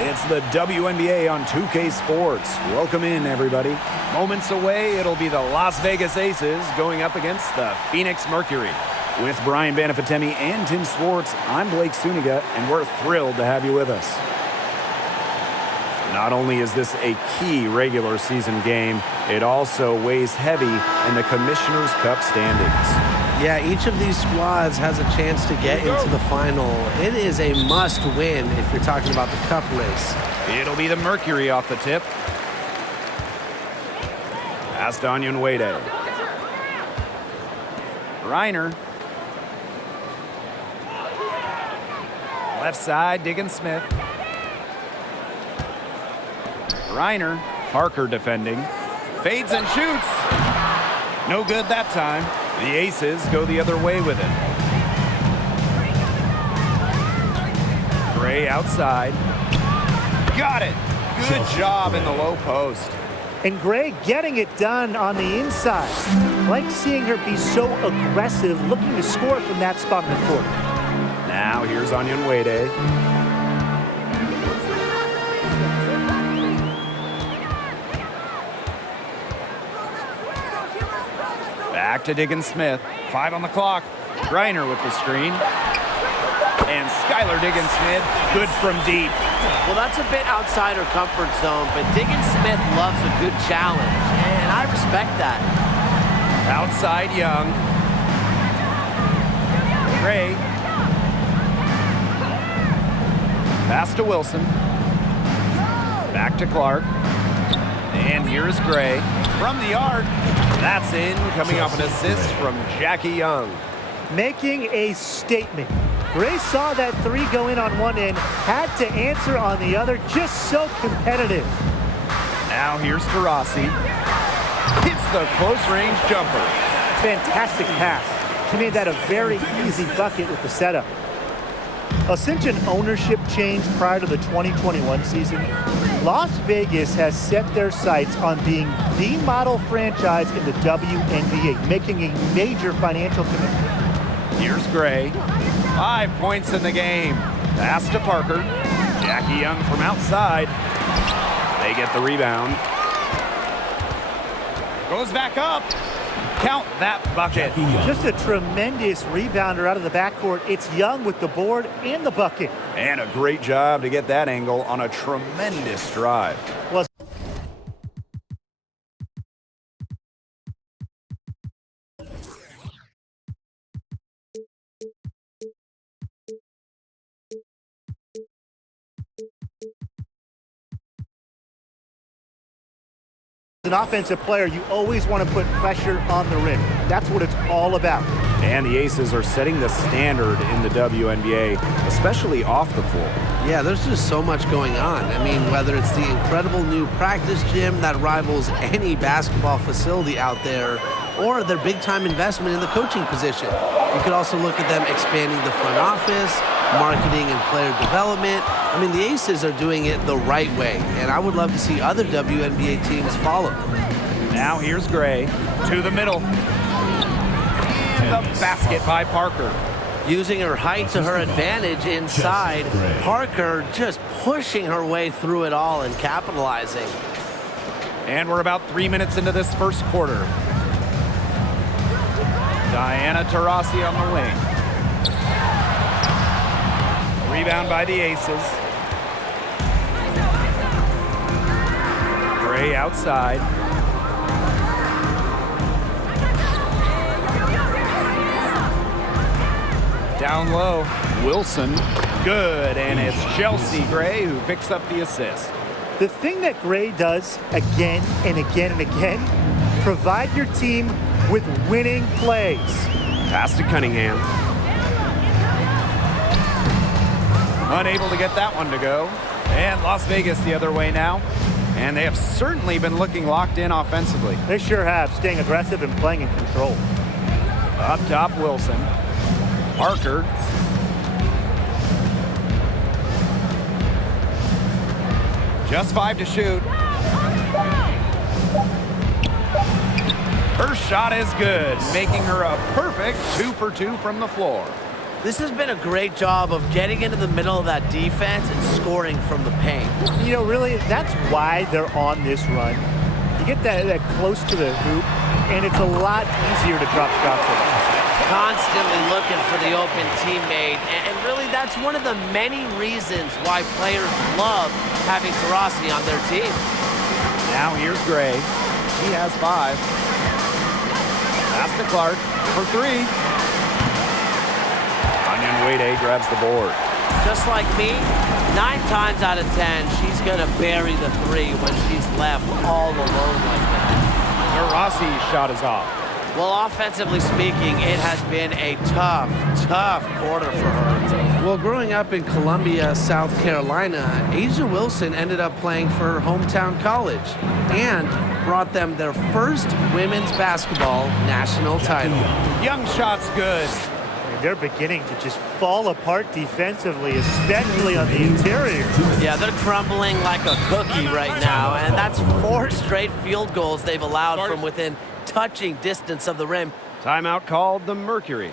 It's the WNBA on 2K Sports. Welcome in, everybody. Moments away, it'll be the Las Vegas Aces going up against the Phoenix Mercury. With Brian Banafitemi and Tim Swartz, I'm Blake Suniga, and we're thrilled to have you with us. Not only is this a key regular season game, it also weighs heavy in the Commissioner's Cup standings. Yeah, each of these squads has a chance to get into the final. It is a must-win if you're talking about the Cup race. It'll be the Mercury off the tip. Past Onion Wade. Reiner. Left side, Diggins Smith. Reiner, Parker defending. Fades and shoots. No good that time. The Aces go the other way with it. Gray outside. Got it. Good job in the low post. And Gray getting it done on the inside. Like seeing her be so aggressive, looking to score from that spot in the court. Now here's Onion Wade. Back to Diggins Smith. 5 on the clock. Reiner with the screen. And Skylar Diggins Smith, good from deep. Well, that's a bit outside her comfort zone, but Diggins Smith loves a good challenge, and I respect that. Outside Young. Gray. Pass to Wilson. Back to Clark. And here's Gray. From the arc. That's in, coming off an assist from Jackie Young. Making a statement. Gray saw that three go in on one end, had to answer on the other, just so competitive. Now here's Taurasi. Hits the close-range jumper. Fantastic pass. He made that a very easy bucket with the setup. Since an ownership change prior to the 2021 season, Las Vegas has set their sights on being the model franchise in the WNBA, making a major financial commitment. Here's Gray. 5 points in the game. Pass to Parker. Jackie Young from outside. They get the rebound. Goes back up. Count that bucket. Just a tremendous rebounder out of the backcourt. It's Young with the board and the bucket. And a great job to get that angle on a tremendous drive. Well, as an offensive player, you always want to put pressure on the rim. That's what it's all about. And the Aces are setting the standard in the WNBA, especially off the floor. Yeah, there's just so much going on. I mean, whether it's the incredible new practice gym that rivals any basketball facility out there, or their big-time investment in the coaching position. You could also look at them expanding the front office, marketing and player development. I mean, the Aces are doing it the right way, and I would love to see other WNBA teams follow. Now here's Gray to the middle. And the basket by Parker. Using her height to her advantage inside, Parker just pushing her way through it all and capitalizing. And we're about 3 minutes into this first quarter. Diana Taurasi on the wing. Rebound by the Aces. Gray outside. Down low, Wilson, good, and it's Chelsea Gray who picks up the assist. The thing that Gray does again and again and again, provide your team with winning plays. Pass to Cunningham. Unable to get that one to go. And Las Vegas the other way now. And they have certainly been looking locked in offensively. They sure have, staying aggressive and playing in control. Up top, Wilson. Parker. Just 5 to shoot. Her shot is good, making her a perfect 2 for 2 from the floor. This has been a great job of getting into the middle of that defense and scoring from the paint. You know, really, that's why they're on this run. You get that close to the hoop, and it's a lot easier to drop shots with. Constantly looking for the open teammate, and really that's one of the many reasons why players love having Taurasi on their team. Now here's Gray. He has 5. Pass to Clark for 3. Wade grabs the board. Just like me, 9 times out of 10, she's going to bury the 3 when she's left all alone like that. Taurasi's shot is off. Well, offensively speaking, it has been a tough quarter for her. Well, growing up in Columbia, South Carolina, A'ja Wilson ended up playing for her hometown college and brought them their first women's basketball national title. Young shot's good. They're beginning to just fall apart defensively, especially on the interior. Yeah, they're crumbling like a cookie right now, and that's 4 straight field goals they've allowed from within touching distance of the rim. Timeout called the Mercury.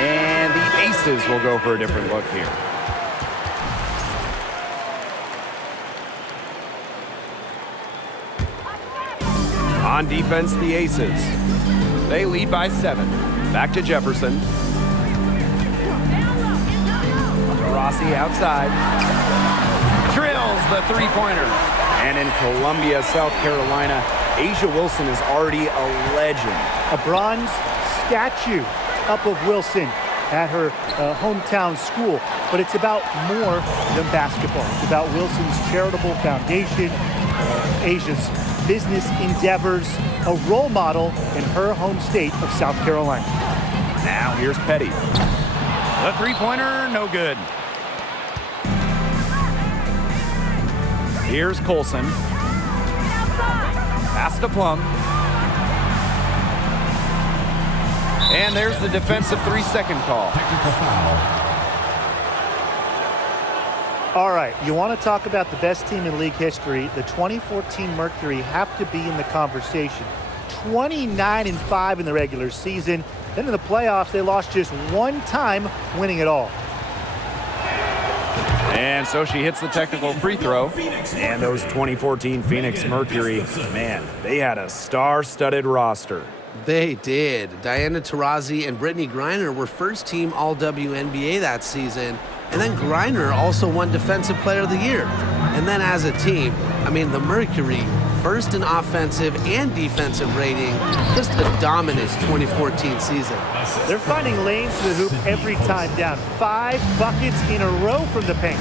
And the Aces will go for a different look here. On defense, the Aces. They lead by 7. Back to Jefferson. Rossi outside. Drills the three-pointer. And in Columbia, South Carolina, A'ja Wilson is already a legend. A bronze statue up of Wilson at her hometown school. But it's about more than basketball. It's about Wilson's charitable foundation, A'ja's business endeavors, a role model in her home state of South Carolina. Now here's Petty. The three-pointer, no good. Here's Colson. Pass to Plum. And there's the defensive 3-second call. All right, you want to talk about the best team in league history. The 2014 Mercury have to be in the conversation. 29-5 in the regular season. Then in the playoffs, they lost just 1 time, winning it all. And so she hits the technical free throw. And those 2014 Phoenix Mercury, man, they had a star-studded roster. They did. Diana Taurasi and Brittany Griner were first-team All-WNBA that season. And then Griner also won Defensive Player of the Year. And then as a team, I mean, the Mercury, first in offensive and defensive rating, just a dominant 2014 season. They're finding lanes to the hoop every time down. 5 buckets in a row from the paint.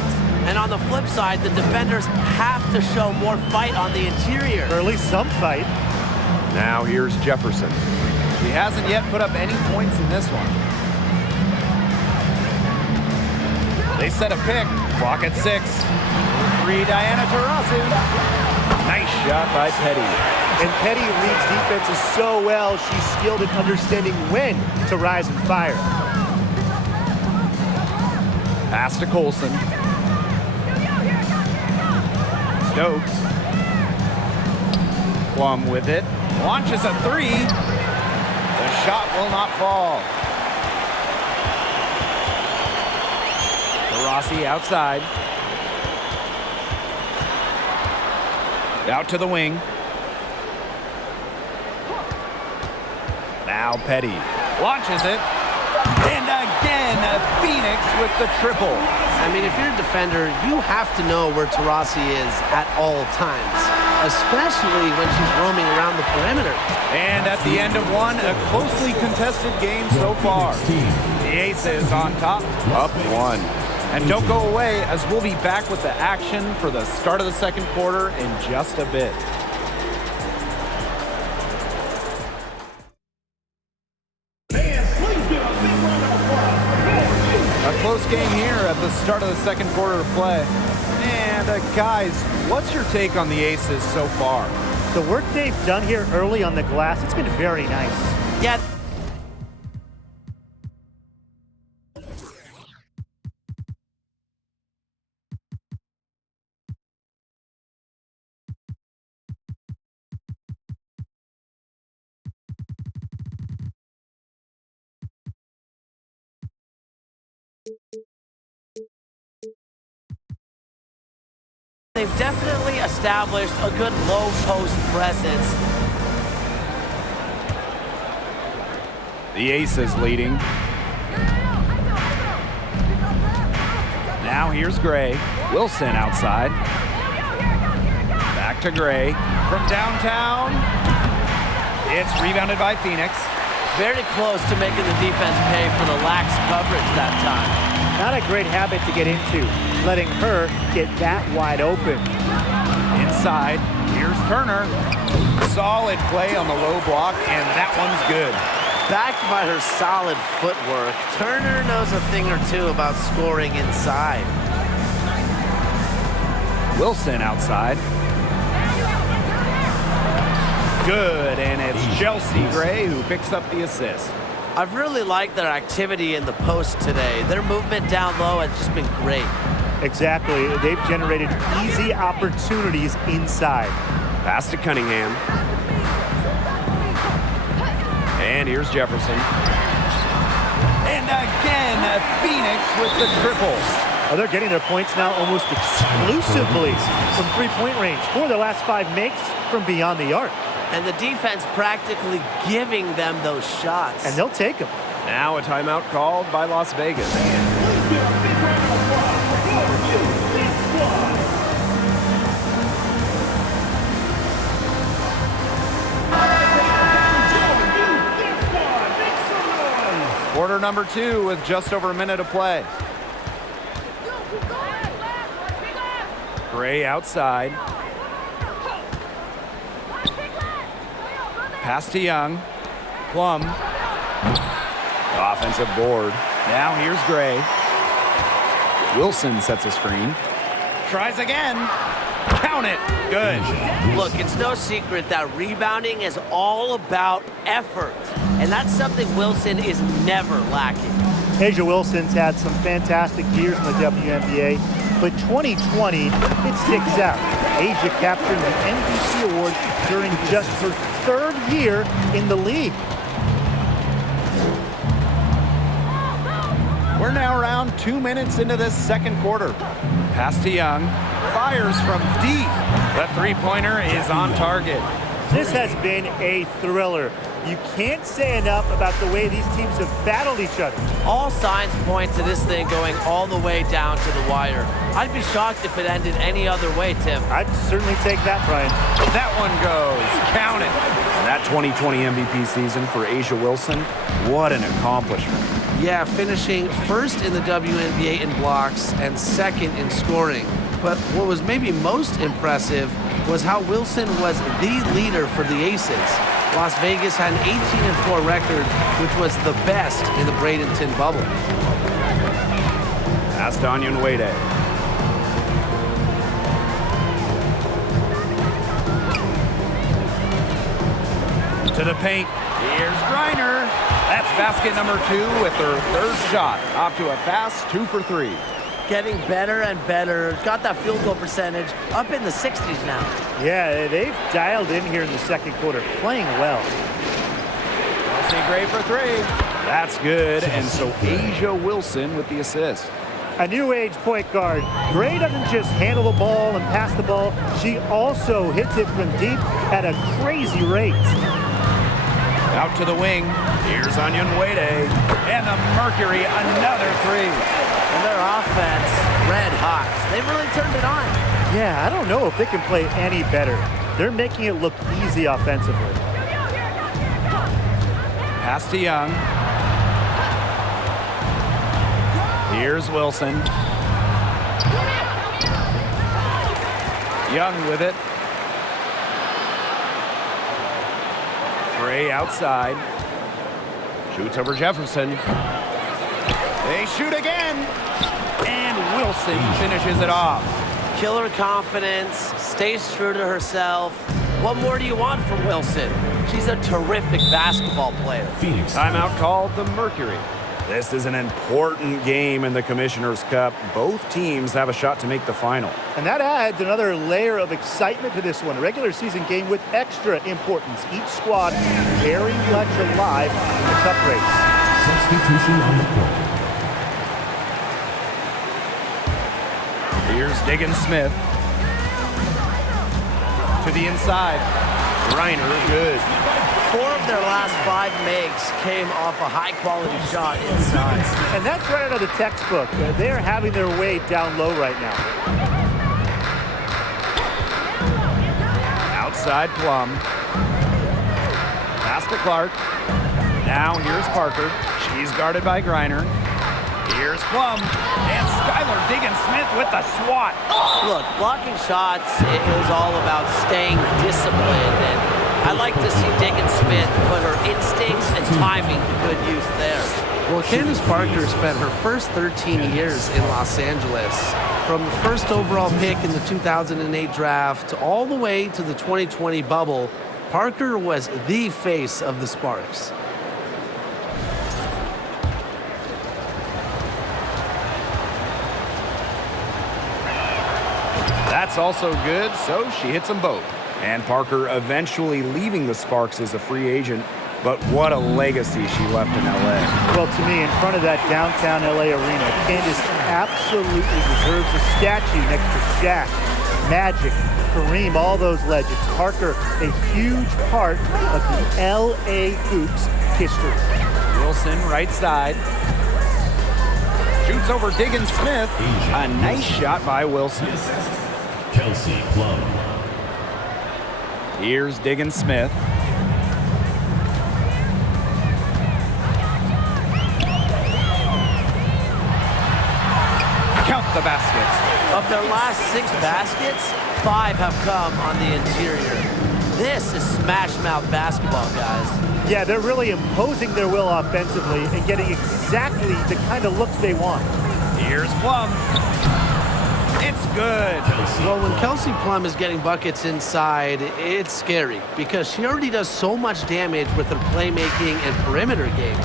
And on the flip side, the defenders have to show more fight on the interior. Or at least some fight. Now here's Jefferson. She hasn't yet put up any points in this one. They set a pick. Clock at 6. 3, Diana Taurasi. Nice shot by Petty. And Petty reads defenses so well, she's skilled at understanding when to rise and fire. Pass to Colson. Stokes. Plum with it. Launches a 3. The shot will not fall. Rossi outside. Out to the wing. Now Petty launches it. And again, Phoenix with the triple. I mean, if you're a defender, you have to know where Taurasi is at all times, especially when she's roaming around the perimeter. And at the end of one, a closely contested game so far. The Aces on top, up 1. And don't go away, as we'll be back with the action for the start of the second quarter in just a bit. A close game here at the start of the second quarter of play. And guys, what's your take on the Aces so far? The work they've done here early on the glass, it's been very nice. Yeah. They've definitely established a good low post presence. The ACES leading. Now here's Gray. Wilson outside. Back to Gray. From downtown. It's rebounded by Phoenix. Very close to making the defense pay for the lax coverage that time. Not a great habit to get into, letting her get that wide open. Inside, here's Turner. Solid play on the low block, and that one's good. Backed by her solid footwork, Turner knows a thing or two about scoring inside. Wilson outside. Good, and it's Chelsea Gray who picks up the assist. I've really liked their activity in the post today. Their movement down low has just been great. Exactly. They've generated easy opportunities inside. Pass to Cunningham. And here's Jefferson. And again, Phoenix with the triple. Oh, they're getting their points now almost exclusively from three-point range. 4 of their last 5 makes from beyond the arc. And the defense practically giving them those shots. And they'll take them. Now a timeout called by Las Vegas. Quarter number 2 with just over a minute of play. Gray outside. Pass to Young. Plum. Offensive board. Now here's Gray. Wilson sets a screen. Tries again. Count it. Good. Look, it's no secret that rebounding is all about effort. And that's something Wilson is never lacking. A'ja Wilson's had some fantastic years in the WNBA, but 2020, it sticks out. A'ja captured the MVP award during just her 3rd year in the league. We're now around 2 minutes into this second quarter. Pass to Young. Fires from deep. The three-pointer is on target. This has been a thriller. You can't say enough about the way these teams have battled each other. All signs point to this thing going all the way down to the wire. I'd be shocked if it ended any other way, Tim. I'd certainly take that, Brian. That one goes. Count it. That 2020 MVP season for A'ja Wilson, what an accomplishment. Yeah, finishing first in the WNBA in blocks and second in scoring. But what was maybe most impressive was how Wilson was the leader for the Aces. Las Vegas had an 18-4 record, which was the best in the Bradenton bubble. Pass to Onion Wade. To the paint. Here's Griner. That's basket number 2 with her 3rd shot. Off to a fast 2 for 3. Getting better and better. Got that field goal percentage up in the 60s now. Yeah, they've dialed in here in the second quarter, playing well. Chelsea Gray for 3. That's good, and so A'ja Wilson with the assist. A new age point guard. Gray doesn't just handle the ball and pass the ball. She also hits it from deep at a crazy rate. Out to the wing. Here's Onion Wade. And the Mercury, another 3. And their offense, red hot. They've really turned it on. Yeah, I don't know if they can play any better. They're making it look easy offensively. Pass to Young. Here's Wilson. Young with it. Gray outside. Shoots over Jefferson. They shoot again. And Wilson finishes it off. Killer confidence, stays true to herself. What more do you want from Wilson? She's a terrific basketball player. Phoenix. Timeout called the Mercury. This is an important game in the Commissioner's Cup. Both teams have a shot to make the final. And that adds another layer of excitement to this one. A regular season game with extra importance. Each squad very much alive in the cup race. Substitution on the court. Here's Diggins Smith. To the inside. Reiner, good. 4 of their last 5 makes came off a high-quality shot inside. And that's right out of the textbook. They're having their way down low right now. Outside Plum. Pass to Clark. Now here's Parker. She's guarded by Griner. Here's Plum. And Skylar Diggins-Smith with the swat. Look, blocking shots is all about staying disciplined, and I like to see Diggins-Smith put her instincts and timing to good use there. Well, Candace Parker spent her first 13 years in Los Angeles. From the first overall pick in the 2008 draft all the way to the 2020 bubble, Parker was the face of the Sparks. That's also good, so she hits them both. And Parker eventually leaving the Sparks as a free agent, but what a legacy she left in L.A. Well, to me, in front of that downtown L.A. arena, Candace absolutely deserves a statue next to Shaq, Magic, Kareem, all those legends. Parker, a huge part of the L.A. Hoops history. Wilson, right side. Shoots over Diggins-Smith. A nice shot by Wilson. Kelsey Plum. Here's Diggins-Smith. Count the baskets. Of their last 6 baskets, 5 have come on the interior. This is smash-mouth basketball, guys. Yeah, they're really imposing their will offensively and getting exactly the kind of looks they want. Here's Plum. It's good. Well, when Kelsey Plum is getting buckets inside, it's scary because she already does so much damage with her playmaking and perimeter game.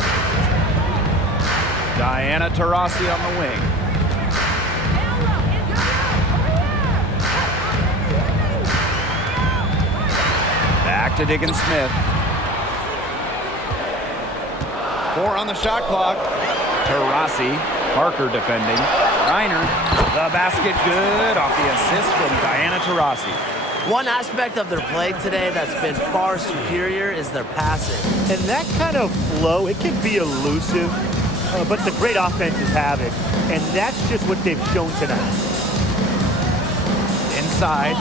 Diana Taurasi on the wing. Back to Diggins-Smith. 4 on the shot clock. Taurasi, Parker defending. Reiner, the basket good off the assist from Diana Taurasi. One aspect of their play today that's been far superior is their passing. And that kind of flow, it can be elusive, but the great offenses have it. And that's just what they've shown tonight. Inside,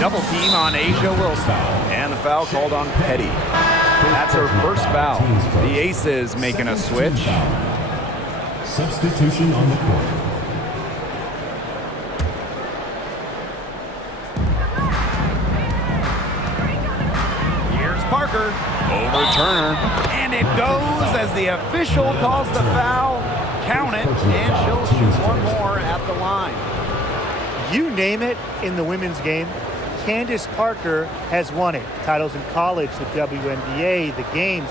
double team on Asia Wilson. And the foul called on Petty. That's her first foul. The Aces making a switch. Substitution on the court. Here's Parker. Over Turner. And it goes as the official calls the foul. Count it, and she'll shoot one more at the line. You name it in the women's game, Candace Parker has won it. Titles in college, the WNBA, the games,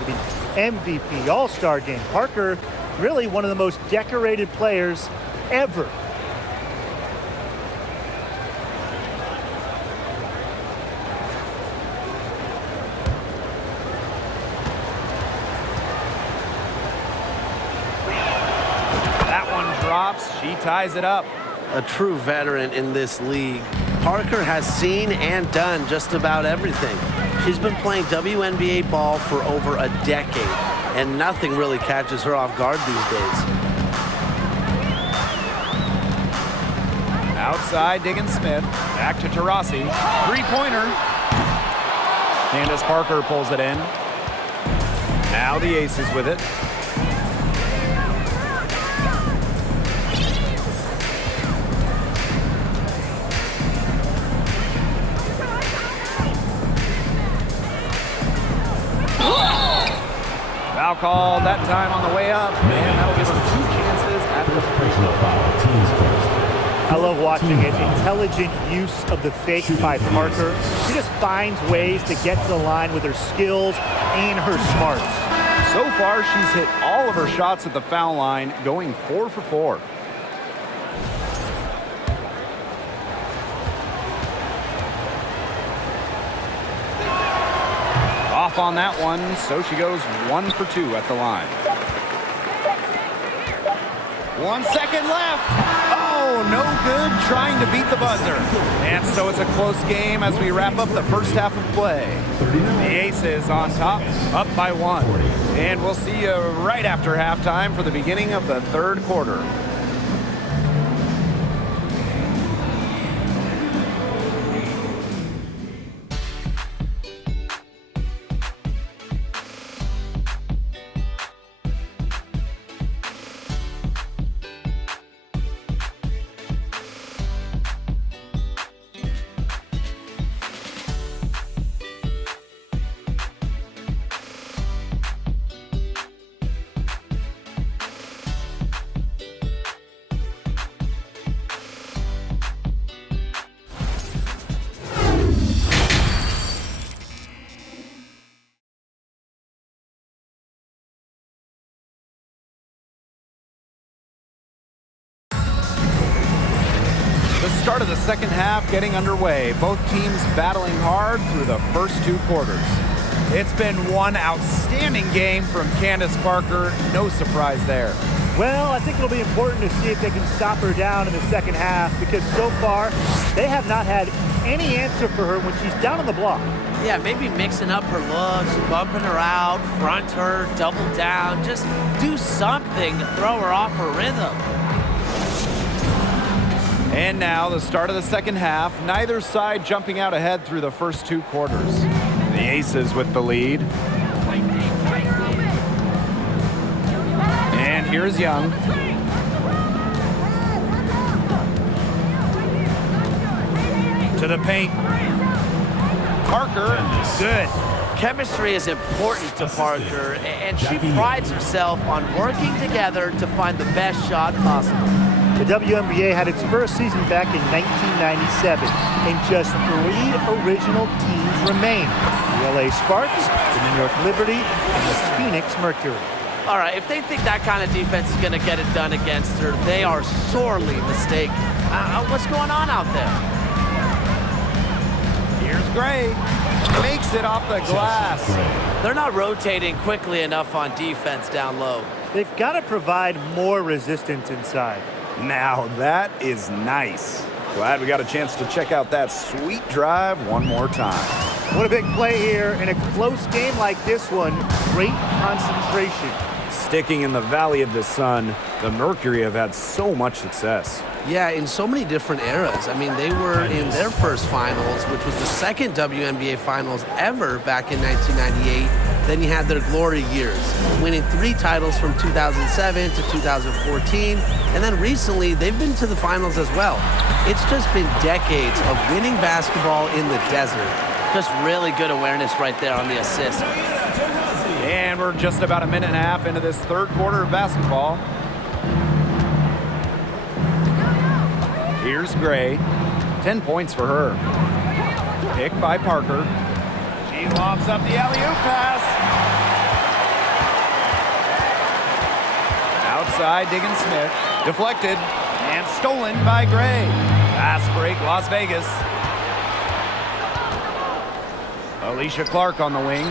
MVP, All-Star game. Parker, really one of the most decorated players ever. That one drops. She ties it up. A true veteran in this league. Parker has seen and done just about everything. She's been playing WNBA ball for over a decade, and nothing really catches her off guard these days. Outside, Diggins-Smith. Back to Taurasi. Three-pointer. Candace Parker pulls it in. Now the Aces with it. Foul called that time on the way up, and that'll give them 2 chances at the free throw. Personal foul, team's first. I love watching it. Intelligent use of the fake by Parker. She just finds ways to get to the line with her skills and her smarts. So far, she's hit all of her shots at the foul line, going 4 for 4. Off on that one, so she goes 1 for 2 at the line. 1 second left. Oh, no good, trying to beat the buzzer. And so it's a close game as we wrap up the first half of play. The Aces on top, up by 1. And we'll see you right after halftime for the beginning of the third quarter. The start of the second half getting underway. Both teams battling hard through the first 2 quarters. It's been one outstanding game from Candace Parker. No surprise there. Well, I think it'll be important to see if they can stop her down in the second half, because so far they have not had any answer for her when she's down on the block. Yeah, maybe mixing up her looks, bumping her out, front her, double down. Just do something to throw her off her rhythm. And now the start of the second half. Neither side jumping out ahead through the first 2 quarters. The Aces with the lead. And here's Young. To the paint. Parker, good. Chemistry is important to Parker, and she prides herself on working together to find the best shot possible. The WNBA had its first season back in 1997, and just 3 original teams remain. The LA Sparks, the New York Liberty, and the Phoenix Mercury. All right, if they think that kind of defense is going to get it done against her, they are sorely mistaken. What's going on out there? Here's Gray. Makes it off the glass. They're not rotating quickly enough on defense down low. They've got to provide more resistance inside. Now that is nice. Glad we got a chance to check out that sweet drive one more time. What a big play here in a close game like this one. Great concentration. Sticking in the Valley of the Sun, the Mercury have had so much success. Yeah, in so many different eras. I mean, they were in their first finals, which was the second WNBA finals ever back in 1998. Then you had their glory years, winning 3 titles from 2007 to 2014. And then recently, they've been to the finals as well. It's just been decades of winning basketball in the desert. Just really good awareness right there on the assist. And we're just about a minute and a half into this third quarter of basketball. Here's Gray. 10 points for her. Picked by Parker. She lobs up the alley-oop pass. Outside, Diggins Smith. Deflected and stolen by Gray. Fast break, Las Vegas. Alicia Clark on the wing.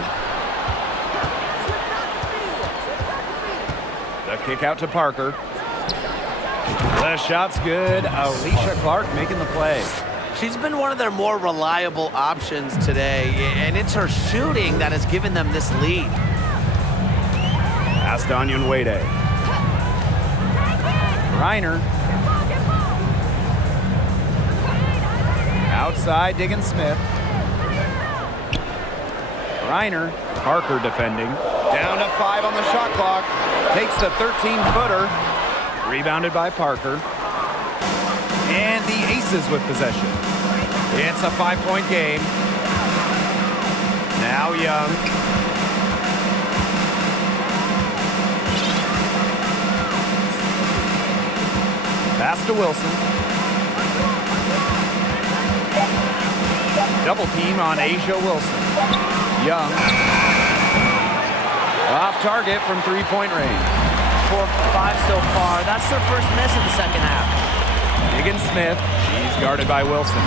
The kick out to Parker. The shot's good. Alicia Clark making the play. She's been one of their more reliable options today, and it's her shooting that has given them this lead. Astonyan Wade. Reiner. Outside, Diggins Smith. Reiner. Parker defending. Down to 5 on the shot clock. Takes the 13-footer. Rebounded by Parker. And the Aces with possession. It's a 5-point game. Now Young. Pass to Wilson. Double team on Asia Wilson. Young. Off target from three-point range. 4 for 5 so far. That's their first miss in the second half. Higgins-Smith. She's guarded by Wilson.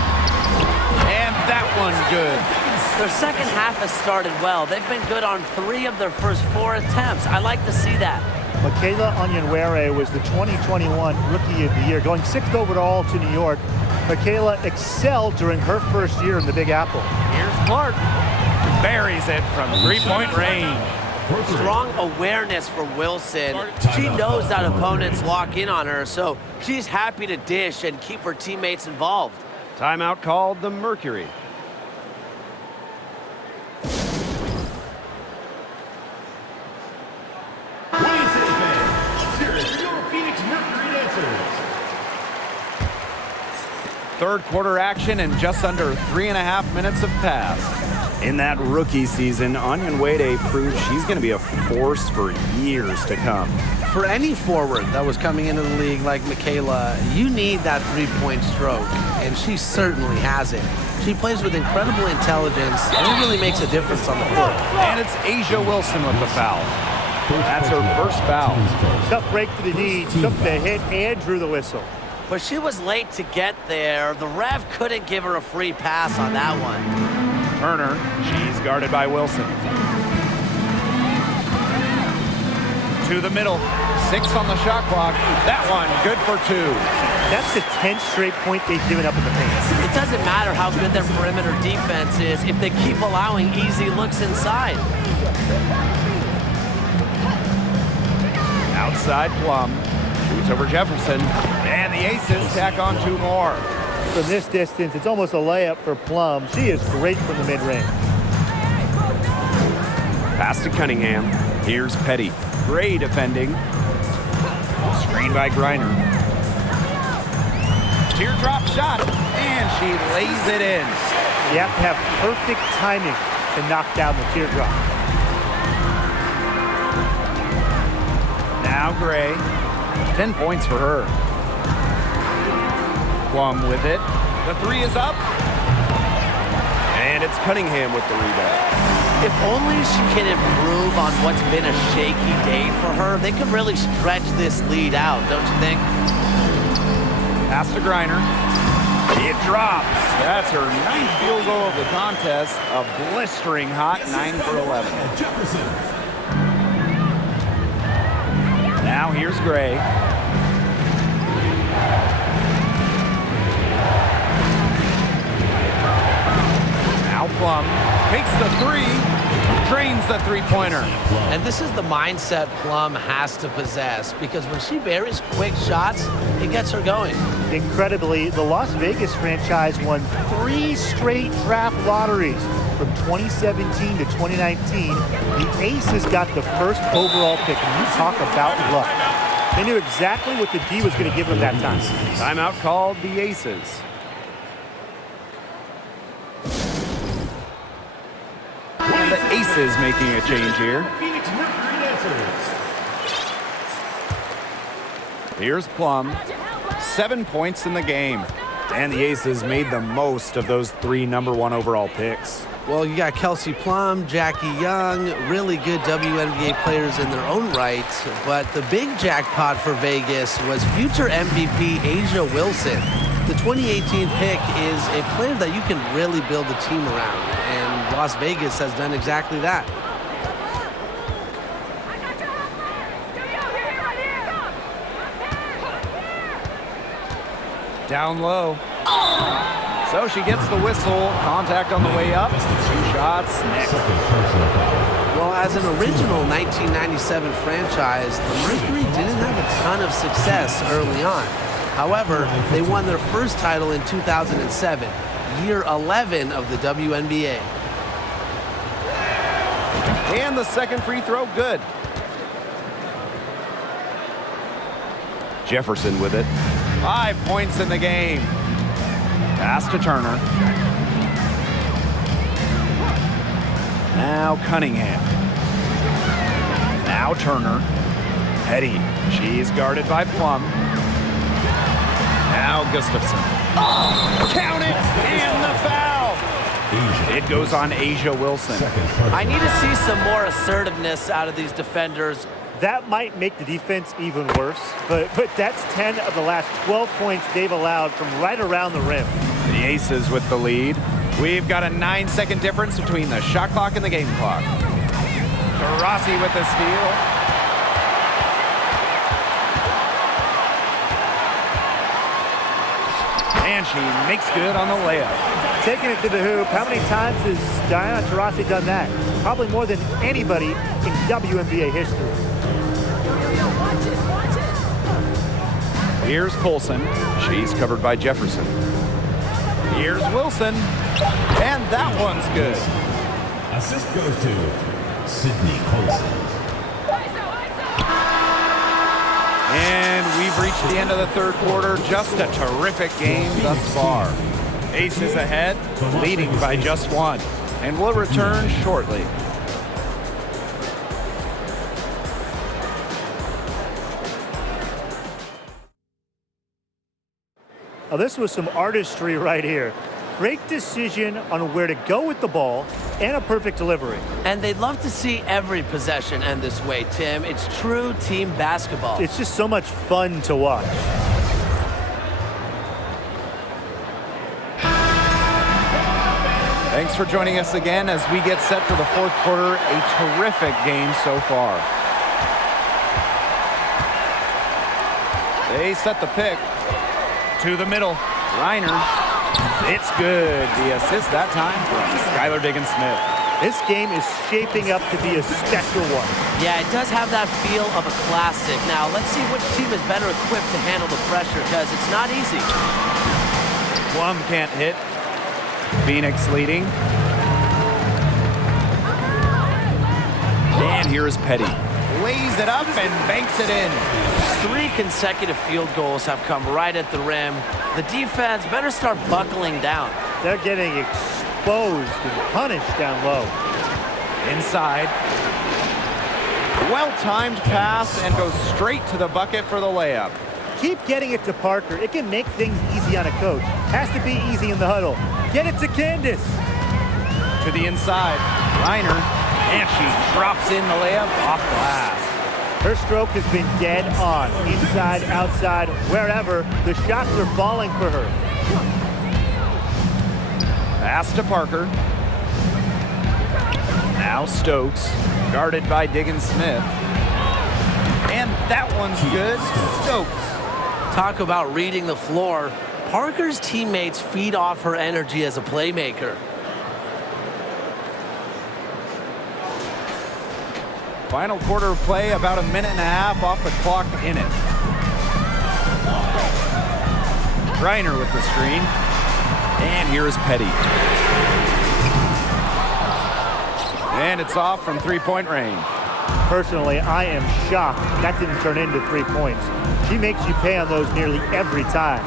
And that one good. Their second half has started well. They've been good on 3 of their first 4 attempts. I like to see that. Michaela Onyenwere was the 2021 Rookie of the Year. Going 6th overall to New York, Michaela excelled during her first year in the Big Apple. Here's Clark. Buries it from three-point range. Strong awareness for Wilson. She knows that opponents lock in on her, so she's happy to dish and keep her teammates involved. Timeout called the Mercury. Phoenix Mercury dancers. Third quarter action and just under 3.5 minutes have passed. In that rookie season, Onyenwere proved she's going to be a force for years to come. For any forward that was coming into the league like Michaela, you need that three-point stroke, and she certainly has it. She plays with incredible intelligence, and it really makes a difference on the court. And it's Asia Wilson with the foul. That's her first foul. Tough break to the knee, took the hit and drew the whistle. But she was late to get there. The ref couldn't give her a free pass on that one. Turner, she's guarded by Wilson. To the middle, 6 on the shot clock. That one, good for 2. That's the 10th straight point they've given up in the paint. It doesn't matter how good their perimeter defense is if they keep allowing easy looks inside. Outside Plum, shoots over Jefferson, and the Aces tack on 2 more. From this distance, it's almost a layup for Plum. She is great from the mid-range. Pass to Cunningham. Here's Petty. Gray defending. Screen by Griner. Teardrop shot, and she lays it in. You have to have perfect timing to knock down the teardrop. Now Gray. 10 points for her. Plum with it. The 3 is up. And it's Cunningham with the rebound. If only she can improve on what's been a shaky day for her, they could really stretch this lead out, don't you think? Pass to Griner. It drops. That's her 9th field goal of the contest. A blistering hot 9 for 11. Jefferson. Now here's Gray. Now Plum takes the 3, drains the three-pointer. And this is the mindset Plum has to possess, because when she buries quick shots, it gets her going. Incredibly, the Las Vegas franchise won 3 straight draft lotteries. From 2017 to 2019, the Aces got the first overall pick, and you talk about luck. They knew exactly what the D was going to give them that time. Timeout called the Aces. And the Aces making a change here. Phoenix Mercury dancers. Here's Plum. 7 points in the game. And the Aces made the most of those 3 #1 overall picks. Well, you got Kelsey Plum, Jackie Young, really good WNBA players in their own right. But the big jackpot for Vegas was future MVP Asia Wilson. The 2018 pick is a player that you can really build a team around. And Las Vegas has done exactly that. Down low. So she gets the whistle. Contact on the way up. 2 shots next. Well, as an original 1997 franchise, the Mercury didn't have a ton of success early on. However, they won their first title in 2007, year 11 of the WNBA. And the second free throw, good. Jefferson with it. 5 points in the game. Pass to Turner. Now Cunningham. Now Turner. Petty. She's guarded by Plum. Now Gustafson. Count it! And the foul! It goes on Asia Wilson. I need to see some more assertiveness out of these defenders. That might make the defense even worse, but that's 10 of the last 12 points they've allowed from right around the rim. The Aces with the lead. We've got a 9-second difference between the shot clock and the game clock. Taurasi with the steal. And she makes good on the layup. Taking it to the hoop. How many times has Diana Taurasi done that? Probably more than anybody in WNBA history. Here's Colson. She's covered by Jefferson. Here's Wilson. And that one's good. Assist goes to Sydney Colson. And we've reached the end of the third quarter. Just a terrific game thus far. Aces ahead, leading by just one. And we'll return shortly. Oh, this was some artistry right here. Great decision on where to go with the ball and a perfect delivery. And they'd love to see every possession end this way, Tim. It's true team basketball. It's just so much fun to watch. Thanks for joining us again as we get set for the fourth quarter. A terrific game so far. They set the pick to the middle. Reiner. It's good. The assist that time from Skylar Diggins-Smith. This game is shaping up to be a special one. Yeah, it does have that feel of a classic. Now, let's see which team is better equipped to handle the pressure, because it's not easy. Plum can't hit. Phoenix leading. And here's Petty. Lays it up and banks it in. 3 consecutive field goals have come right at the rim. The defense better start buckling down. They're getting exposed and punished down low. Inside. Well-timed pass and goes straight to the bucket for the layup. Keep getting it to Parker. It can make things easy on a coach. Has to be easy in the huddle. Get it to Candace. To the inside. Reiner. And she drops in the layup off glass. Her stroke has been dead on. Inside, outside, wherever. The shots are falling for her. Pass to Parker. Now Stokes. Guarded by Diggins-Smith. And that one's good. Stokes. Talk about reading the floor. Parker's teammates feed off her energy as a playmaker. Final quarter of play, about a minute and a half off the clock in it. Reiner with the screen. And here's Petty. And it's off from three-point range. Personally, I am shocked that didn't turn into 3 points. She makes you pay on those nearly every time.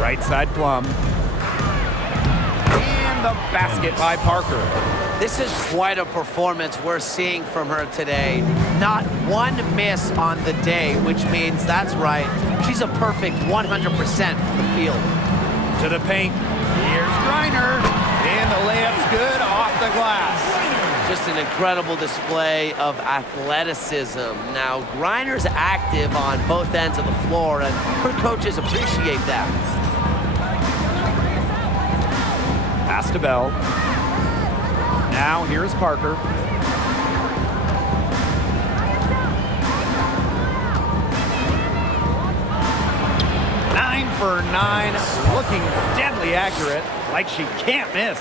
Right side Plum. And the basket by Parker. This is quite a performance we're seeing from her today. Not one miss on the day, which means, that's right, she's a perfect 100% from the field. To the paint. Here's Reiner. And the layup's good off the glass. Just an incredible display of athleticism. Now, Griner's active on both ends of the floor, and her coaches appreciate that. Pass to Bell. Now here's Parker. Nine for 9, looking deadly accurate, like she can't miss.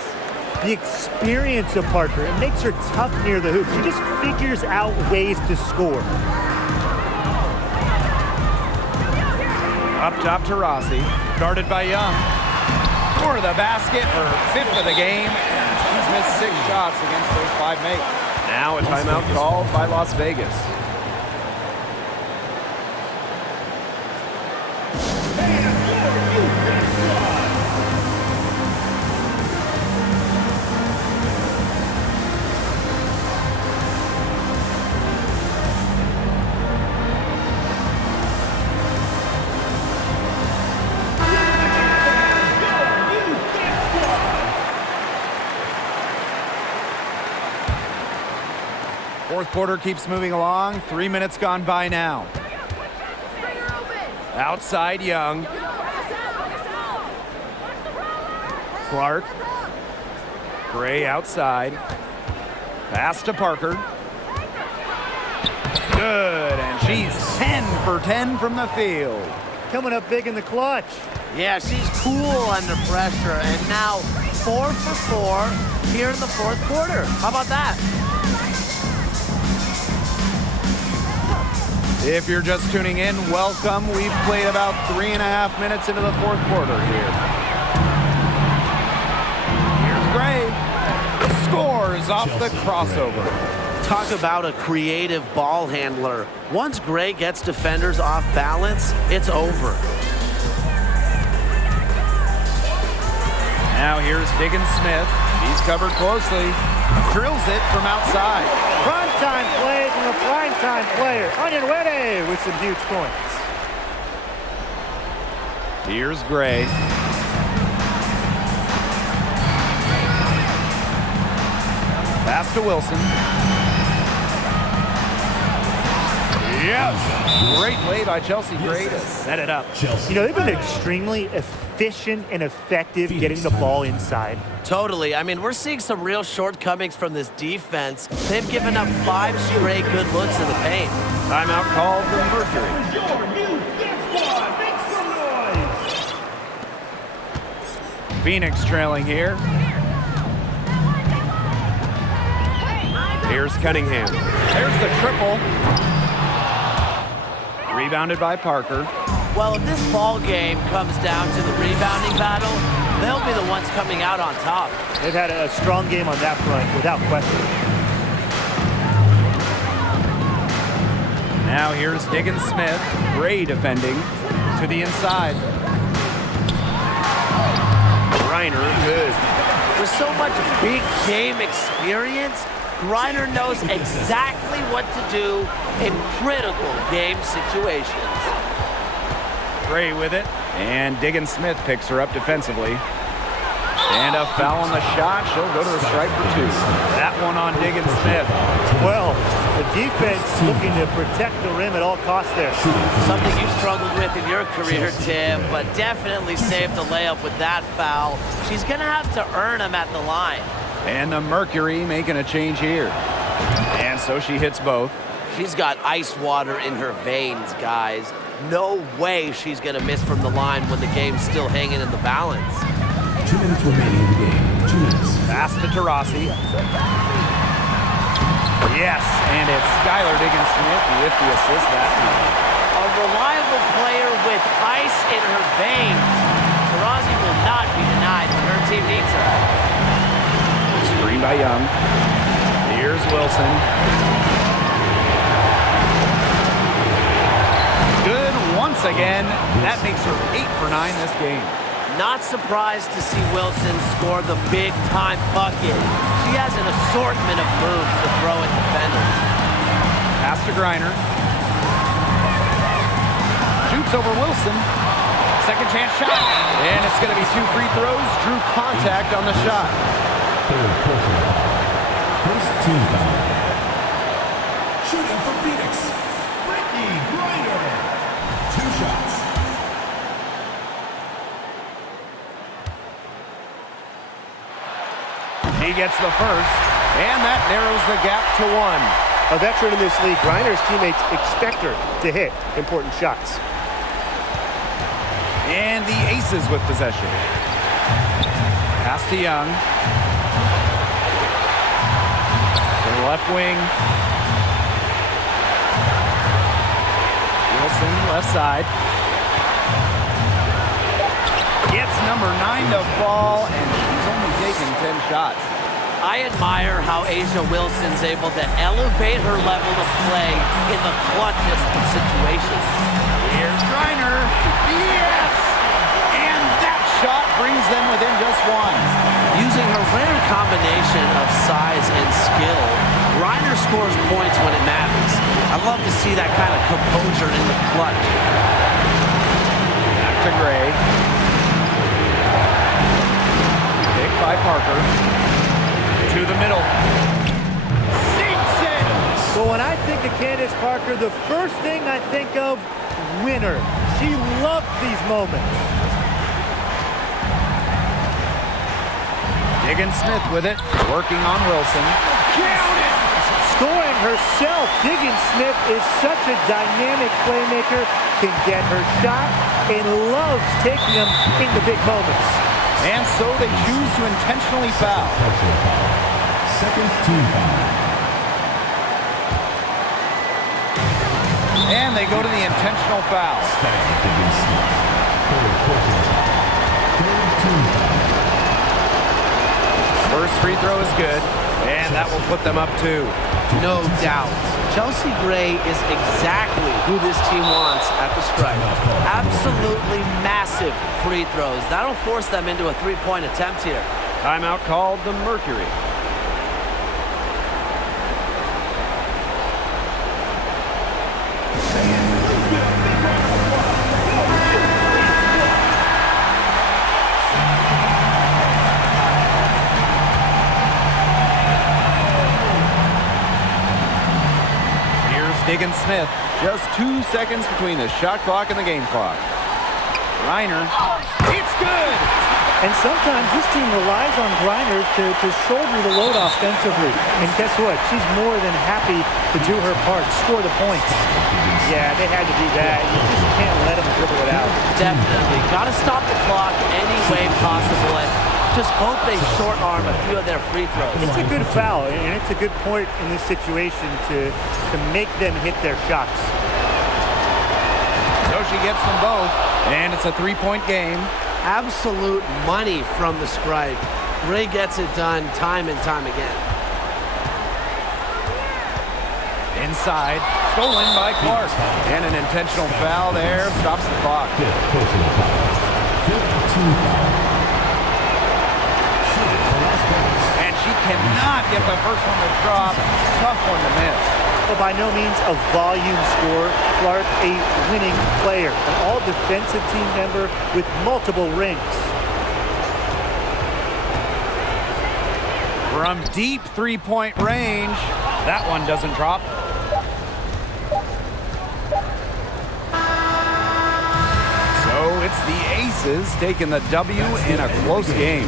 The experience of Parker, it makes her tough near the hoop. She just figures out ways to score. Up top to Rossi, guarded by Young. For the basket, her 5th of the game. She's missed 6 shots against those 5 mates. Now a timeout called by Las Vegas. Fourth quarter keeps moving along. 3 minutes gone by now. Outside Young. Clark. Gray outside. Pass to Parker. Good, and she's 10 for 10 from the field. Coming up big in the clutch. Yeah, she's cool under pressure, and now 4 for 4 here in the fourth quarter. How about that? If you're just tuning in, welcome. We've played about 3.5 minutes into the fourth quarter here. Here's Gray. Scores off the crossover. Talk about a creative ball handler. Once Gray gets defenders off balance, it's over. Now here's Diggins Smith. He's covered closely. Drills it from outside. Primetime play from a primetime player. Onion Wede with some huge points. Here's Gray. Pass to Wilson. Yes! Great play by Chelsea Gray to set it up. You know, they've been extremely efficient and effective getting the ball inside. Totally. I mean, we're seeing some real shortcomings from this defense. They've given up 5 straight good looks in the paint. Timeout called for Mercury. Phoenix trailing here. Here's Cunningham. There's the triple. Rebounded by Parker. Well, if this ball game comes down to the rebounding battle, they'll be the ones coming out on top. They've had a strong game on that front, without question. Now here's Diggins Smith. Gray defending to the inside. Reiner, good. With so much big game experience, Griner knows exactly what to do in critical game situations. Gray with it, and Diggins Smith picks her up defensively. And a foul on the shot. She'll go to the strike for 2. That one on Diggins Smith. Well, the defense looking to protect the rim at all costs there. Something you struggled with in your career, Tim, but definitely saved the layup with that foul. She's going to have to earn them at the line. And the Mercury making a change here. And so she hits both. She's got ice water in her veins, guys. No way she's going to miss from the line when the game's still hanging in the balance. 2 minutes remaining in the game. 2 minutes. Pass to Taurasi. Yes, and it's Skylar Diggins Smith with the assist that time. A reliable player with ice in her veins. Taurasi will not be denied when her team needs her. Screen by Young. Here's Wilson. Good once again. That makes her 8 for 9 this game. Not surprised to see Wilson score the big-time bucket. She has an assortment of moves to throw at defenders. Pass to Griner. Shoots over Wilson. Second chance shot. And it's going to be 2 free throws. Drew contact on the shot. Third personal foul. First team foul. Shooting for Phoenix, Brittany Griner. 2 shots. He gets the first, and that narrows the gap to 1. A veteran in this league, Griner's teammates expect her to hit important shots. And the Aces with possession. Pass to Young. To the left wing. Wilson, left side. Gets number 9 to fall, and she's only taken 10 shots. I admire how A'ja Wilson's able to elevate her level of play in the clutchest of situations. Here's Griner. Yes! And that shot brings them within just 1. Using her rare combination of size and skill, Griner scores points when it matters. I love to see that kind of composure in the clutch. Back to Gray. Picked by Parker. To the middle. Sinks it! think of Candace Parker, the first thing I think of, winner. She loves these moments. Diggins Smith with it, working on Wilson. Count it! Scoring herself, Diggins Smith is such a dynamic playmaker, can get her shot, and loves taking them in the big moments. And so they choose to intentionally foul. Second team foul. And they go to the intentional foul. Diggins Smith. Third personal foul. Third team foul. First free throw is good, and that will put them up 2. No doubt. Chelsea Gray is exactly who this team wants at the stripe. Absolutely massive free throws. That'll force them into a three-point attempt here. Timeout called the Mercury. Diggins Smith, just 2 seconds between the shot clock and the game clock. Reiner, it's good! And sometimes this team relies on Griner to shoulder the load offensively. And guess what? She's more than happy to do her part, score the points. Yeah, they had to do that. You just can't let them dribble it out. Definitely. Got to stop the clock any way possible. And just hope they short arm a few of their free throws. It's a good foul, and it's a good point in this situation to make them hit their shots. So she gets them both, and it's a 3-point game. Absolute money from the stripe. Gray gets it done time and time again. Inside, stolen by Clark. And an intentional foul there stops the clock. Fifth personal foul. Fifth team foul. And she cannot get the first one to drop. Tough one to miss. Well, by no means a volume scorer. Clark, a winning player, an all-defensive team member with multiple rings. From deep three-point range, that one doesn't drop. So it's the Aces taking the W in a close game.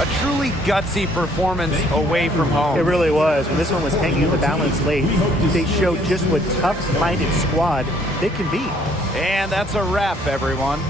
A truly gutsy performance away from home. It really was. When this one was hanging in the balance late, they showed just what tough-minded squad they can be. And that's a wrap, everyone.